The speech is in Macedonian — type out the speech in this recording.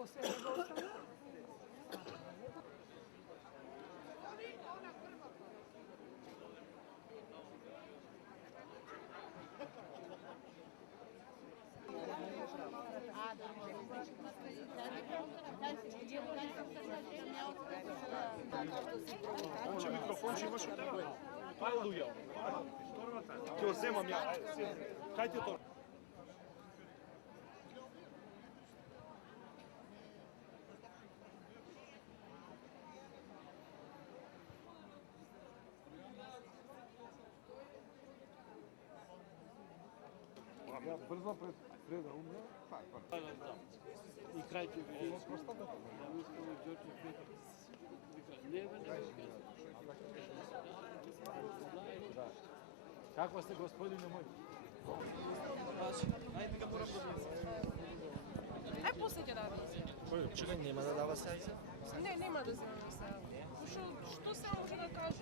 После него остана? Че микрофон че имаш од тебе? Ајде луѓе. Ќе го земам ја. Кај ти тоа? Ја брзо пред да умре. И крај ќе биде. Како сте, господине мој? Ајде га морам да Ај после ќе дадам изјава. Чекај, нема да дава сега? Не, нема да земаме сега. Што се може да кажа?